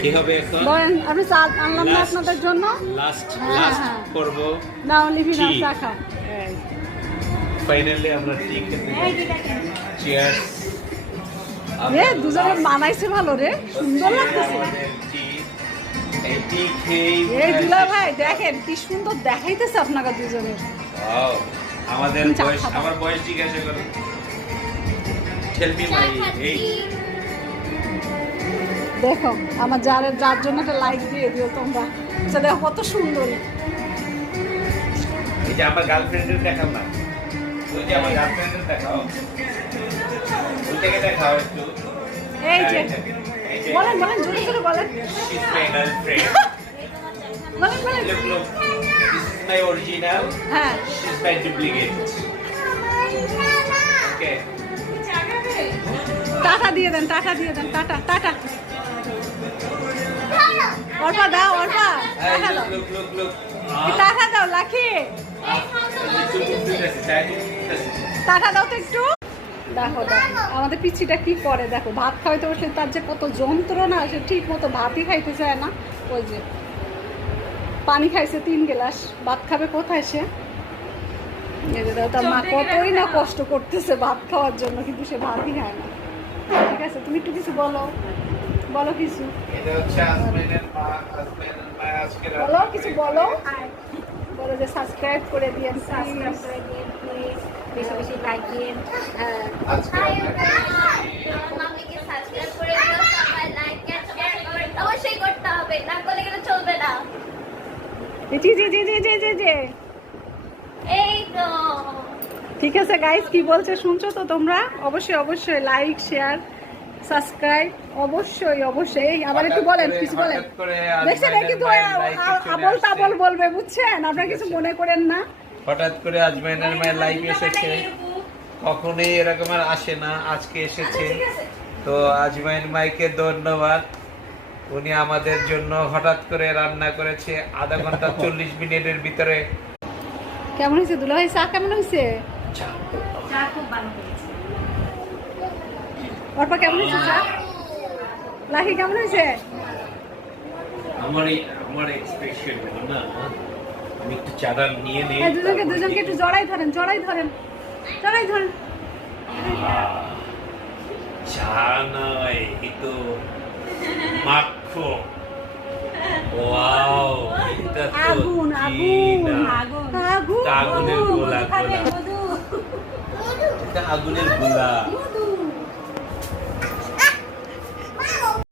কি হবে এখন? বলেন আপনি চা আনলাম না আপনাদের জন্য। Last last. করব না লিভিন Tea. চা ফাইনালি আমরা টি খেতে চিয়ার্স রে দুজনে মানাইছে ভালো রে সুন্দর লাগতেছে। এই দুলা ভাই দেখেন কি সুন্দর দেখাইতেছে আপনাকে দুজনের আমাদের বয়স আমার বয়স জিজ্ঞাসা করো। টেল মি মাই এই দেখো আমার যার যার জন্য একটা লাইক দিয়ে দিও তোমরা। আচ্ছা দেখো কত সুন্দর। এই যে আমার গার্লফ্রেন্ডের দেখাও না। ওই যে আমার গার্লফ্রেন্ডের দেখাও। ওইটাকে দেখাও একটু। এই যে বলেন বলেন জোরে জোরে বলেন। She's my girlfriend. বলেন বলেন। Look look this is my original. হ্যাঁ। She's my duplicate. Okay. Tata দিয়ে দেন টাটা দিয়ে দেন টাটা টাটা। অর্পা দাও অর্পা। টাটা দাও টাটা দাও লাখি। টাটা দাও তো একটু। দেখো দেখো আমাদের পিচ্ছিটা কি করে দেখো ভাত খাওয়াইতে বসে তার যে কত যন্ত্রণা সে ঠিক মতো ভাতই খাইতে চায় না। ওই যে পানি খাইছে তিন গ্লাস ভাত খাবে কোথায় সে? তার মা কতই না কষ্ট করতেছে ভাত খাওয়ার জন্য কিন্তু সে ভাতই খায় না। ঠিক আছে তুমি একটু কিছু বলো। বলো কিছু। এটা হচ্ছে হাজবেন্ডের মা হাজবেন্ডের মা আজকে বলো কিছু বলো। বলো যে সাবস্ক্রাইব করে দিয়েন সাবস্ক্রাইব করে দিন প্লিজ বেশি বেশি লাইক দিন মাম্মিকে সাবস্ক্রাইব করে দিও সবাই লাইক এন্ড শেয়ার অবশ্যই করতে হবে না করলে কিন্তু চলবে না। জি জি জি জি জি জি জি এই তো। ঠিক আছে গাইস কি বলছে শুনছো তো তোমরা? অবশ্যই অবশ্যই লাইক শেয়ার সাবস্ক্রাইব অবশ্যই অবশ্যই। আবার একটু বলেন কিছু বলেন। দেখছেন এই কিন্তু আবল তাবল বলবে বুঝছেন? আপনারা কিছু মনে করেন না? হঠাৎ করে আজমাইনের মায়ের লাইভ এসেছে। কখনোই এরকম আর আসে না আজকে এসেছে। তো আজমাইন মাইকে ধন্যবাদ। উনি আমাদের জন্য হঠাৎ করে রান্না করেছে আধা ঘণ্টা চল্লিশ মিনিটের ভিতরে। কেমন হয়েছে দুলা ভাই? চা কেমন হয়েছে? চা খুব ভালো হয়েছে। অর্পা কেমন হয়েছে চা লাহি কেমন হয়েছে আমার আমার এক্সপ্রেশন না? আমি একটু নিয়ে নেই এই দুজনকে দুজনকে একটু জড়াই ধরেন জড়াই ধরেন জড়াই ধরেন। চা নয় এ তো মাখো। ওয়াও এটা তো আগুন আগুন আগুন আগুন আগুনের গোলা গোলা। এটা আগুনের গোলা।